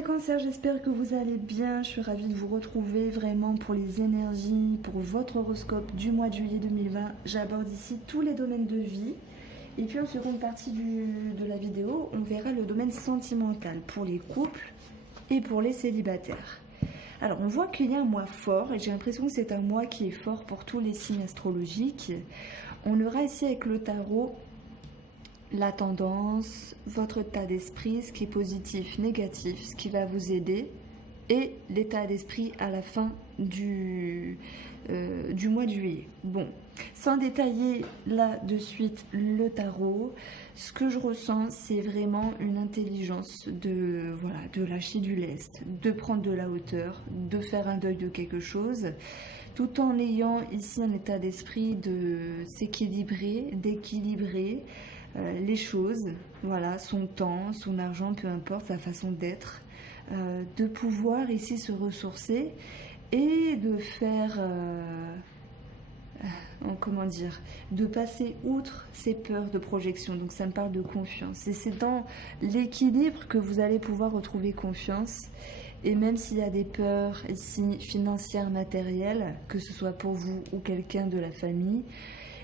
les cancers, j'espère que vous allez bien. Je suis ravie de vous retrouver vraiment pour les énergies, pour votre horoscope du mois de juillet 2020. J'aborde ici tous les domaines de vie. Et puis en seconde partie de la vidéo, on verra le domaine sentimental pour les couples et pour les célibataires. Alors on voit qu'il y a un mois fort et j'ai l'impression que c'est un mois qui est fort pour tous les signes astrologiques. On aura ici avec le tarot la tendance, votre état d'esprit, ce qui est positif, négatif, ce qui va vous aider, et l'état d'esprit à la fin du mois de juillet. Bon, sans détailler là de suite le tarot, ce que je ressens, c'est vraiment une intelligence de lâcher du lest, de prendre de la hauteur, de faire un deuil de quelque chose, tout en ayant ici un état d'esprit de s'équilibrer, d'équilibrer les choses, voilà, son temps, son argent, peu importe, sa façon d'être, de pouvoir ici se ressourcer et de faire, comment dire, de passer outre ses peurs de projection. Donc ça me parle de confiance. Et c'est dans l'équilibre que vous allez pouvoir retrouver confiance. Et même s'il y a des peurs ici financières, matérielles, que ce soit pour vous ou quelqu'un de la famille,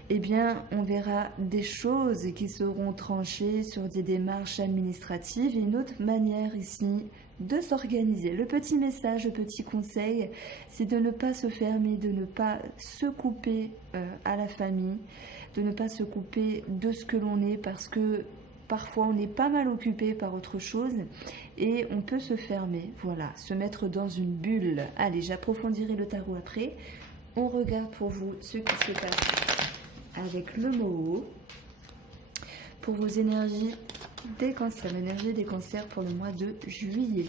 eh bien, on verra des choses qui seront tranchées sur des démarches administratives et une autre manière ici de s'organiser. Le petit message, le petit conseil, c'est de ne pas se fermer, de ne pas se couper à la famille, de ne pas se couper de ce que l'on est parce que parfois on est pas mal occupé par autre chose et on peut se fermer, voilà, se mettre dans une bulle. Allez, j'approfondirai le tarot après. On regarde pour vous ce qui se passe avec le mot pour vos énergies des cancers, l'énergie des cancers pour le mois de juillet.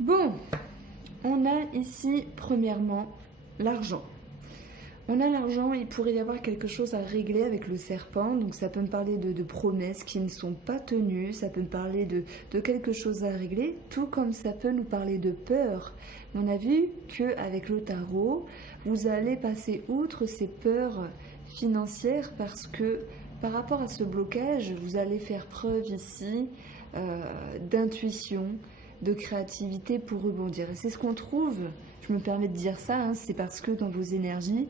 Bon, on a ici premièrement l'argent. On a l'argent, il pourrait y avoir quelque chose à régler avec le serpent, donc ça peut me parler de promesses qui ne sont pas tenues, ça peut me parler de quelque chose à régler, tout comme ça peut nous parler de peur. On a vu qu'avec le tarot, vous allez passer outre ces peurs financières parce que par rapport à ce blocage, vous allez faire preuve ici d'intuition, de créativité pour rebondir. Et c'est ce qu'on trouve, je me permets de dire ça, hein, c'est parce que dans vos énergies,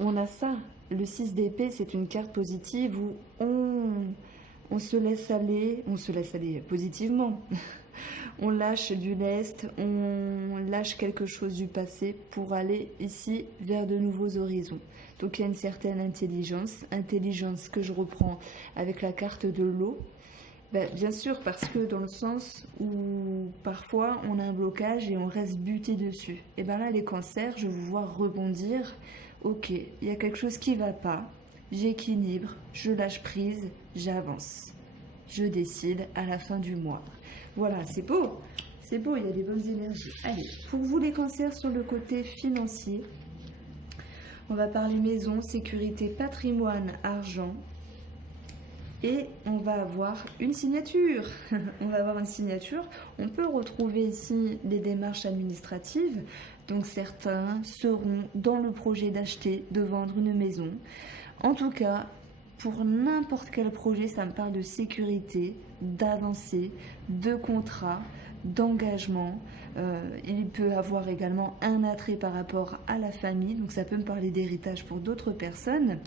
on a ça. Le 6 d'épée, c'est une carte positive où on se laisse aller positivement. On lâche du lest, on lâche quelque chose du passé pour aller ici vers de nouveaux horizons. Donc il y a une certaine intelligence que je reprends avec la carte de l'eau. Ben, bien sûr, parce que dans le sens où parfois on a un blocage et on reste buté dessus. Et bien là, les cancers, je vous vois rebondir. Ok, il y a quelque chose qui ne va pas. J'équilibre, je lâche prise, j'avance. Je décide à la fin du mois. Voilà, c'est beau. C'est beau, il y a des bonnes énergies. Allez, pour vous les cancers sur le côté financier, on va parler maison, sécurité, patrimoine, argent. Et on va avoir une signature. On va avoir une signature. On peut retrouver ici des démarches administratives. Donc certains seront dans le projet d'acheter, de vendre une maison. En tout cas, pour n'importe quel projet, ça me parle de sécurité, d'avancée, de contrat, d'engagement. Il peut avoir également un attrait par rapport à la famille, donc ça peut me parler d'héritage pour d'autres personnes,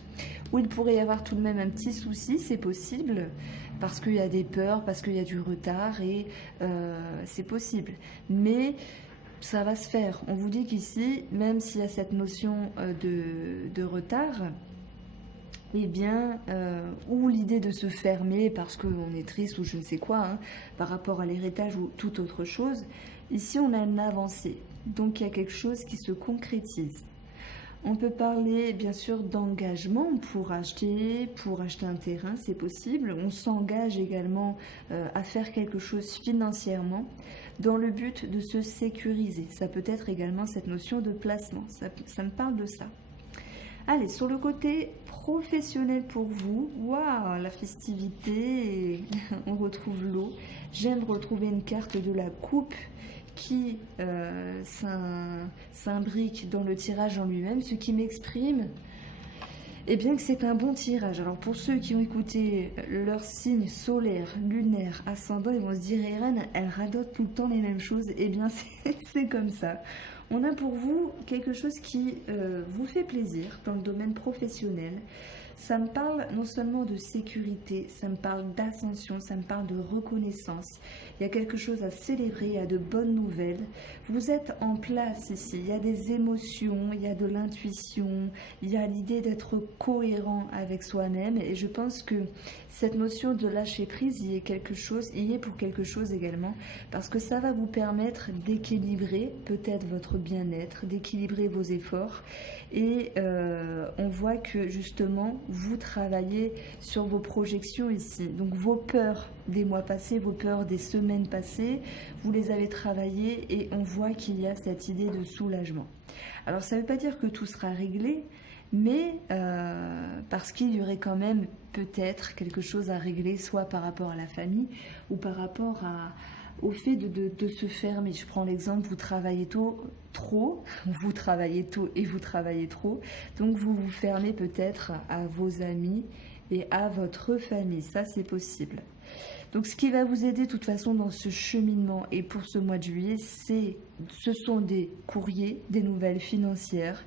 où il pourrait y avoir tout de même un petit souci, c'est possible, parce qu'il y a des peurs, parce qu'il y a du retard, et c'est possible. Mais ça va se faire. On vous dit qu'ici, même s'il y a cette notion de retard, eh bien, ou l'idée de se fermer parce qu'on est triste ou je ne sais quoi, hein, par rapport à l'héritage ou toute autre chose, ici on a une avancée. Donc il y a quelque chose qui se concrétise. On peut parler bien sûr d'engagement pour acheter un terrain, c'est possible. On s'engage également à faire quelque chose financièrement dans le but de se sécuriser. Ça peut être également cette notion de placement, ça me parle de ça. Allez, sur le côté professionnel pour vous, waouh, la festivité, on retrouve l'eau. J'aime retrouver une carte de la coupe qui s'imbrique dans le tirage en lui-même, ce qui m'exprime eh bien que c'est un bon tirage. Alors pour ceux qui ont écouté leur signe solaire, lunaire, ascendant, ils vont se dire Irène, elle radote tout le temps les mêmes choses. Eh bien c'est comme ça. On a pour vous quelque chose qui vous fait plaisir dans le domaine professionnel. Ça me parle non seulement de sécurité, ça me parle d'ascension, ça me parle de reconnaissance. Il y a quelque chose à célébrer, il y a de bonnes nouvelles. Vous êtes en place ici, il y a des émotions, il y a de l'intuition, il y a l'idée d'être cohérent avec soi-même. Et je pense que cette notion de lâcher prise, il y est pour quelque chose également, parce que ça va vous permettre d'équilibrer peut-être votre bien-être, d'équilibrer vos efforts. Et on voit que justement, vous travaillez sur vos projections ici. Donc vos peurs des mois passés, vos peurs des semaines passées, vous les avez travaillées et on voit qu'il y a cette idée de soulagement. Alors ça ne veut pas dire que tout sera réglé, mais parce qu'il y aurait quand même peut-être quelque chose à régler, soit par rapport à la famille ou par rapport au fait de se fermer. Je prends l'exemple, vous travaillez trop, vous travaillez tôt et vous travaillez trop, donc vous vous fermez peut-être à vos amis et à votre famille, ça c'est possible. Donc ce qui va vous aider de toute façon dans ce cheminement et pour ce mois de juillet, ce sont des courriers, des nouvelles financières.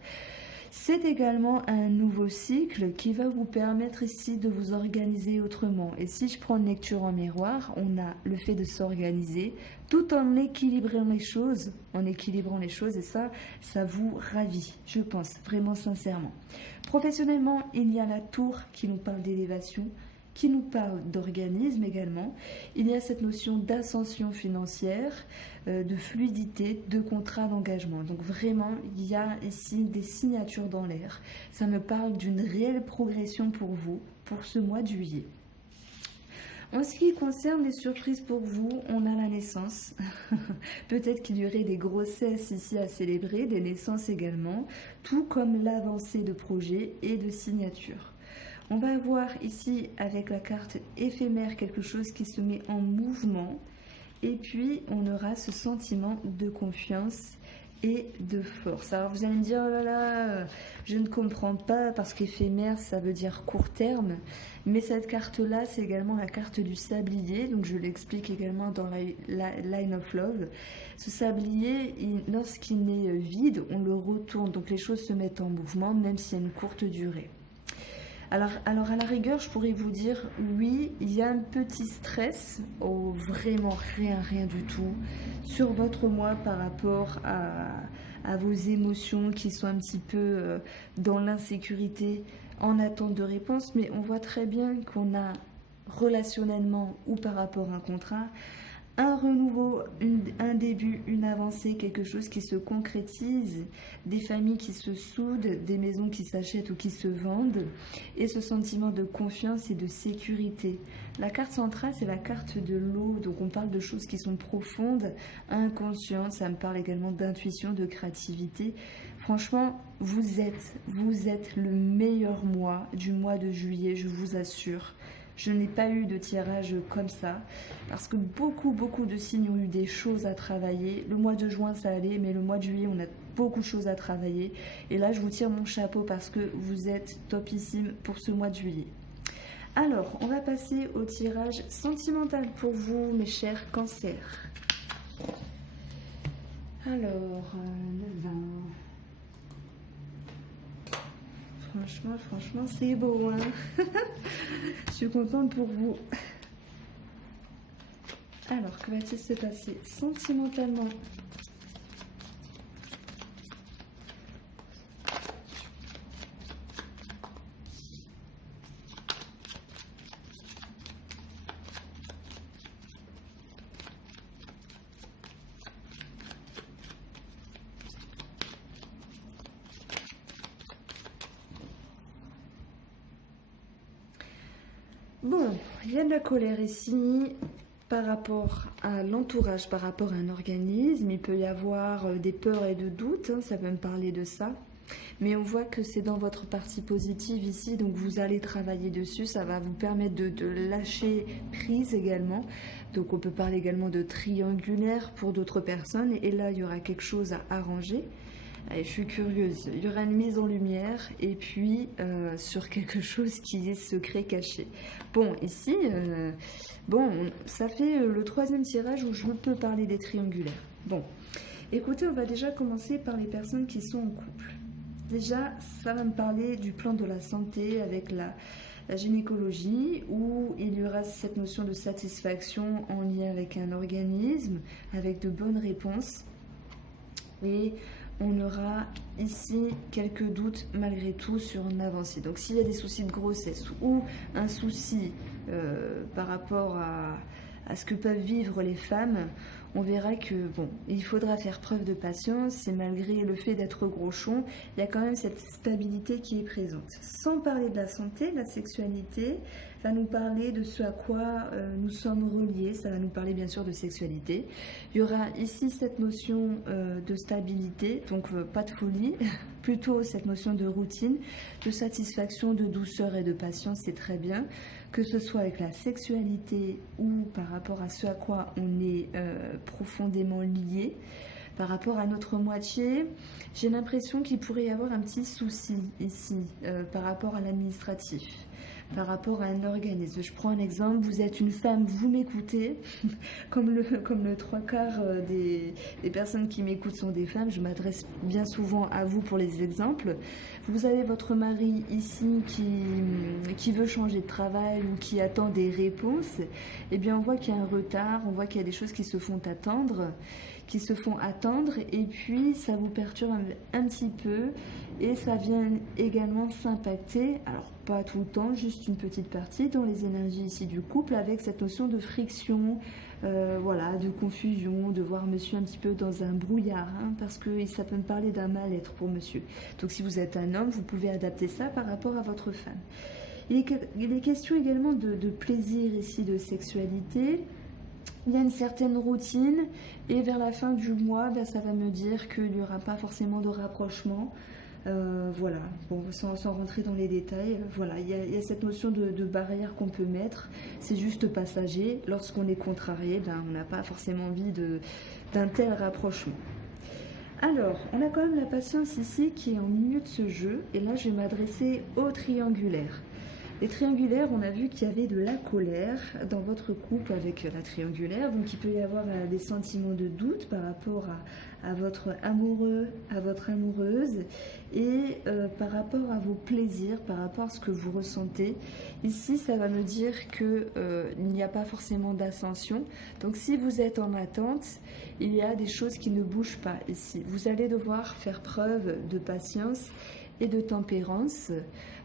C'est également un nouveau cycle qui va vous permettre ici de vous organiser autrement. Et si je prends une lecture en miroir, on a le fait de s'organiser tout en équilibrant les choses, et ça vous ravit, je pense, vraiment sincèrement. Professionnellement, il y a la tour qui nous parle d'élévation, qui nous parle d'organisme également. Il y a cette notion d'ascension financière, de fluidité, de contrat d'engagement. Donc vraiment, il y a ici des signatures dans l'air. Ça me parle d'une réelle progression pour vous, pour ce mois de juillet. En ce qui concerne les surprises pour vous, on a la naissance. Peut-être qu'il y aurait des grossesses ici à célébrer, des naissances également, tout comme l'avancée de projets et de signatures. On va avoir ici avec la carte éphémère quelque chose qui se met en mouvement et puis on aura ce sentiment de confiance et de force. Alors vous allez me dire, oh là là, je ne comprends pas parce qu'éphémère ça veut dire court terme, mais cette carte-là c'est également la carte du sablier, donc je l'explique également dans la Line of Love. Ce sablier, lorsqu'il est vide, on le retourne, donc les choses se mettent en mouvement même s'il y a une courte durée. Alors à la rigueur, je pourrais vous dire, oui, il y a un petit stress, vraiment rien du tout, sur votre mois par rapport à vos émotions qui sont un petit peu dans l'insécurité, en attente de réponse, mais on voit très bien qu'on a relationnellement ou par rapport à un contrat, un renouveau, un début, une avancée, quelque chose qui se concrétise, des familles qui se soudent, des maisons qui s'achètent ou qui se vendent, et ce sentiment de confiance et de sécurité. La carte centrale, c'est la carte de l'eau, donc on parle de choses qui sont profondes, inconscientes, ça me parle également d'intuition, de créativité. Franchement, vous êtes le meilleur mois du mois de juillet, je vous assure. Je n'ai pas eu de tirage comme ça parce que beaucoup de signes ont eu des choses à travailler. Le mois de juin ça allait, mais le mois de juillet on a beaucoup de choses à travailler. Et là je vous tire mon chapeau parce que vous êtes topissime pour ce mois de juillet. Alors on va passer au tirage sentimental pour vous mes chers cancers. Alors le 20. Franchement, c'est beau, hein. Je suis contente pour vous. Alors, que va-t-il se passer sentimentalement ? Bon, il y a de la colère ici par rapport à l'entourage, par rapport à un organisme. Il peut y avoir des peurs et de doutes, hein, ça peut me parler de ça. Mais on voit que c'est dans votre partie positive ici, donc vous allez travailler dessus. Ça va vous permettre de lâcher prise également. Donc on peut parler également de triangulaire pour d'autres personnes. Et là, il y aura quelque chose à arranger. Allez, je suis curieuse. Il y aura une mise en lumière et puis sur quelque chose qui est secret, caché. Bon, ici, bon, ça fait le troisième tirage où je peux parler des triangulaires. Bon, écoutez, on va déjà commencer par les personnes qui sont en couple. Déjà, ça va me parler du plan de la santé avec la gynécologie, où il y aura cette notion de satisfaction en lien avec un organisme, avec de bonnes réponses. Et on aura ici quelques doutes malgré tout sur une avancée. Donc s'il y a des soucis de grossesse ou un souci par rapport à ce que peuvent vivre les femmes, on verra que bon, il faudra faire preuve de patience et malgré le fait d'être groschon, il y a quand même cette stabilité qui est présente. Sans parler de la santé, la sexualité va nous parler de ce à quoi nous sommes reliés, ça va nous parler bien sûr de sexualité. Il y aura ici cette notion de stabilité, donc pas de folie, plutôt cette notion de routine, de satisfaction, de douceur et de patience, c'est très bien. Que ce soit avec la sexualité ou par rapport à ce à quoi on est profondément lié, par rapport à notre moitié, j'ai l'impression qu'il pourrait y avoir un petit souci ici par rapport à l'administratif, par rapport à un organisme. Je prends un exemple, vous êtes une femme, vous m'écoutez, comme le trois quarts des personnes qui m'écoutent sont des femmes, je m'adresse bien souvent à vous pour les exemples. Vous avez votre mari ici qui veut changer de travail ou qui attend des réponses, eh bien on voit qu'il y a un retard, on voit qu'il y a des choses qui se font attendre, et puis ça vous perturbe un petit peu et ça vient également s'impacter, alors pas tout le temps, juste une petite partie dans les énergies ici du couple avec cette notion de friction, voilà, de confusion, de voir monsieur un petit peu dans un brouillard, hein, parce que ça peut me parler d'un mal-être pour monsieur. Donc si vous êtes un homme, vous pouvez adapter ça par rapport à votre femme. Il est question également de plaisir ici, de sexualité. Il y a une certaine routine et vers la fin du mois, ben, ça va me dire qu'il n'y aura pas forcément de rapprochement. Voilà, bon, sans rentrer dans les détails, voilà, il y a cette notion de barrière qu'on peut mettre, c'est juste passager. Lorsqu'on est contrarié, ben, on n'a pas forcément envie d'un tel rapprochement. Alors, on a quand même la patience ici qui est en milieu de ce jeu, et là je vais m'adresser aux triangulaires. Les triangulaires, on a vu qu'il y avait de la colère dans votre couple avec la triangulaire, donc il peut y avoir des sentiments de doute par rapport à votre amoureux, à votre amoureuse, et par rapport à vos plaisirs, par rapport à ce que vous ressentez. Ici, ça va me dire qu'il n'y a pas forcément d'ascension, donc si vous êtes en attente, il y a des choses qui ne bougent pas ici. Vous allez devoir faire preuve de patience et de tempérance,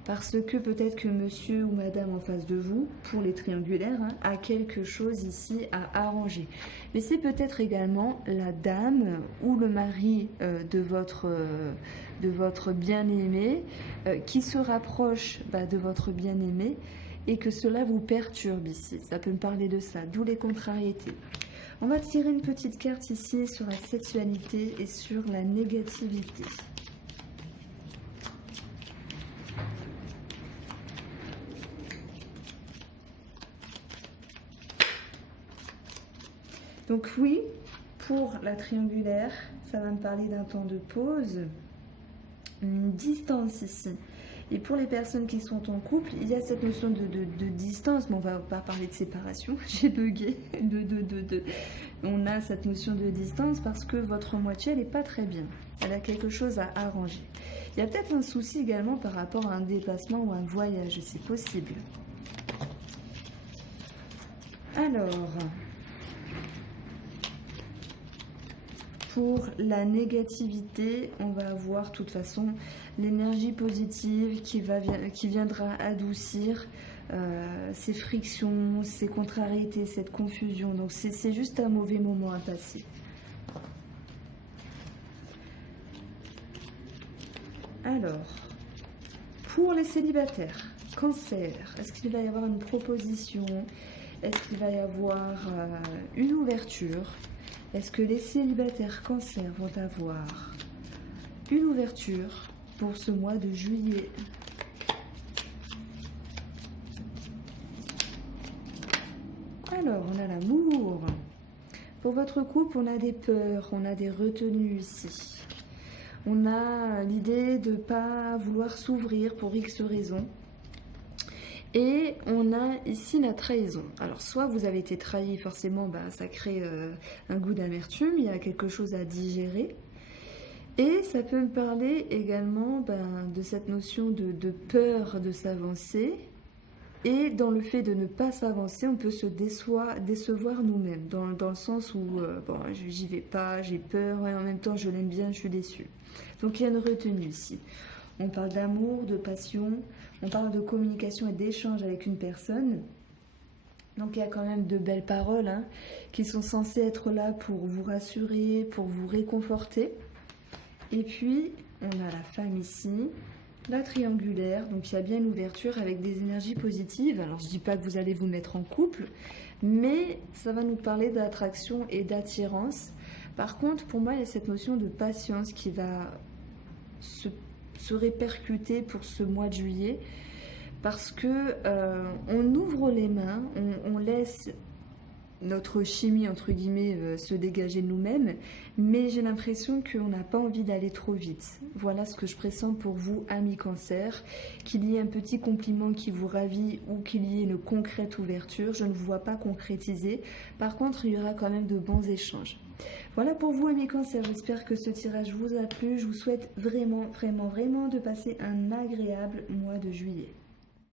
parce que peut-être que monsieur ou madame en face de vous, pour les triangulaires, hein, a quelque chose ici à arranger. Mais c'est peut-être également la dame ou le mari de votre bien-aimé qui se rapproche de votre bien-aimé et que cela vous perturbe ici. Ça peut me parler de ça, d'où les contrariétés. On va tirer une petite carte ici sur la sexualité et sur la négativité. Donc oui, pour la triangulaire, ça va me parler d'un temps de pause, une distance ici. Et pour les personnes qui sont en couple, il y a cette notion de distance, mais on ne va pas parler de séparation, j'ai bugué, On a cette notion de distance parce que votre moitié, elle n'est pas très bien. Elle a quelque chose à arranger. Il y a peut-être un souci également par rapport à un déplacement ou un voyage, c'est possible. Alors, pour la négativité, on va avoir de toute façon l'énergie positive qui viendra adoucir ces frictions, ces contrariétés, cette confusion. Donc c'est juste un mauvais moment à passer. Alors, Pour les célibataires, Cancer, est-ce qu'il va y avoir une proposition? Est-ce qu'il va y avoir une ouverture? Est-ce que les célibataires Cancer vont avoir une ouverture pour ce mois de juillet? Alors, on a l'amour. Pour votre couple, on a des peurs, on a des retenues ici. On a l'idée de ne pas vouloir s'ouvrir pour X raisons. Et on a ici la trahison. Alors, soit vous avez été trahi, forcément, ça crée un goût d'amertume, il y a quelque chose à digérer. Et ça peut me parler également de cette notion de peur de s'avancer. Et dans le fait de ne pas s'avancer, on peut se décevoir nous-mêmes, dans le sens où j'y vais pas, j'ai peur, et en même temps je l'aime bien, je suis déçue. Donc il y a une retenue ici. On parle d'amour, de passion, on parle de communication et d'échange avec une personne. Donc il y a quand même de belles paroles qui sont censées être là pour vous rassurer, pour vous réconforter. Et puis on a la femme ici. La triangulaire, donc il y a bien l'ouverture avec des énergies positives. Alors je dis pas que vous allez vous mettre en couple, mais ça va nous parler d'attraction et d'attirance. Par contre, pour moi, il y a cette notion de patience qui va se répercuter pour ce mois de juillet, parce que on ouvre les mains, on laisse notre chimie, entre guillemets, se dégager de nous-mêmes, mais j'ai l'impression qu'on n'a pas envie d'aller trop vite. Voilà ce que je pressens pour vous, amis Cancer, qu'il y ait un petit compliment qui vous ravit ou qu'il y ait une concrète ouverture. Je ne vous vois pas concrétiser. Par contre, il y aura quand même de bons échanges. Voilà pour vous, amis Cancer. J'espère que ce tirage vous a plu. Je vous souhaite vraiment, vraiment, vraiment de passer un agréable mois de juillet.